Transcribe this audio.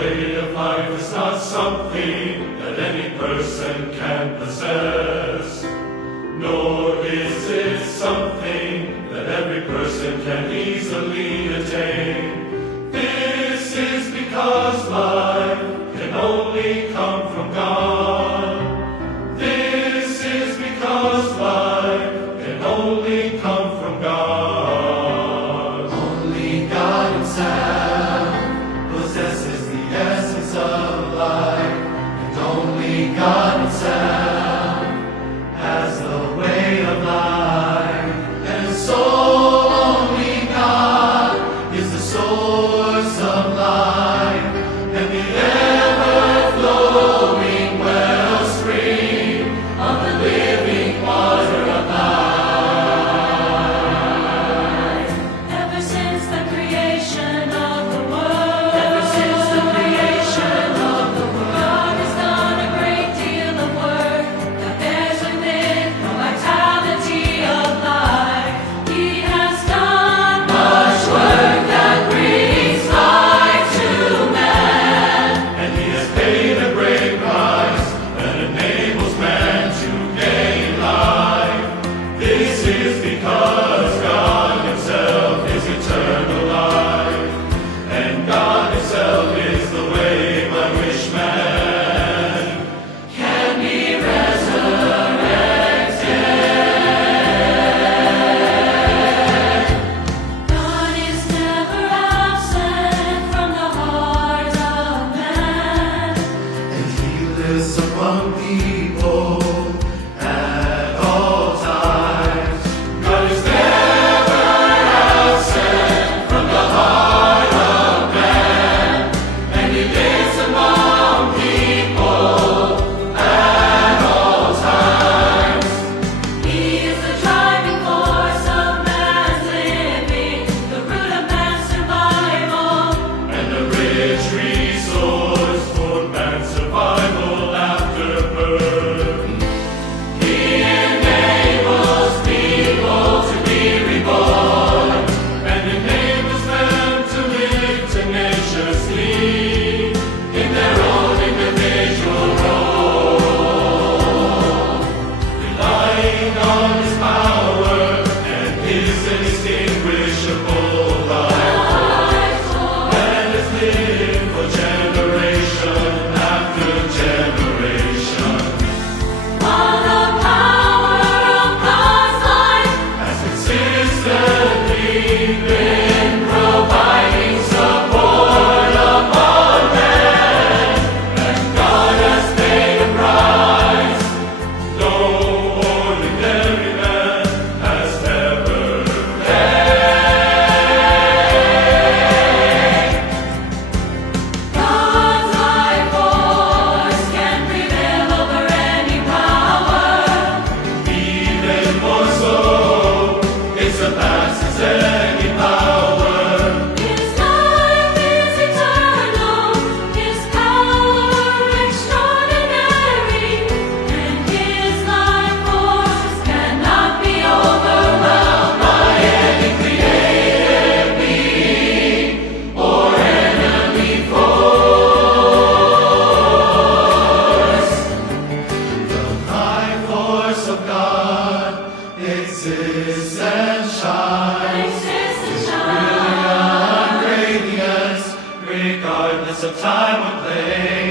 way of life is not something that any person can possess, nor is it something that every person can easily attain. This is because life can only come from God. This is because life can only come from God. Only God Himself possesses the essence of life, and only God Himself has the way of life. And so only God is the source of life, and the ever-flowing wellspring of the living water of life. Ever since the creation of the world, God has done a great deal of work that bears within the vitality of life. He has done much work that brings life to man. And He has paid a great price that enables man to gain life. This is because God Himself is eternal life, and God Himself is the way by which man Can be God is never absent from the heart of man. and He lives among people at all times. God is never absent from the heart of man, and He lives among people at all times. He is the driving force of man's living, the root of man's survival. And a rich resource for man's survival after birth. He enables people to be reborn, and enables them to live tenaciously in their own individual role, relying on His power and His inextinguishable life. That is lived for generation after generation, While the power of God's life has consistently been providing support upon man, and God has paid a price no ordinary man has ever paid. God's life force can prevail over any power. Even more so, it surpasses any power. His life is eternal, His power extraordinary, and His life force cannot be overwhelmed by any created being or enemy force. The life force of God exists and shines, Exists and shines. brilliant radiance, regardless of time or place.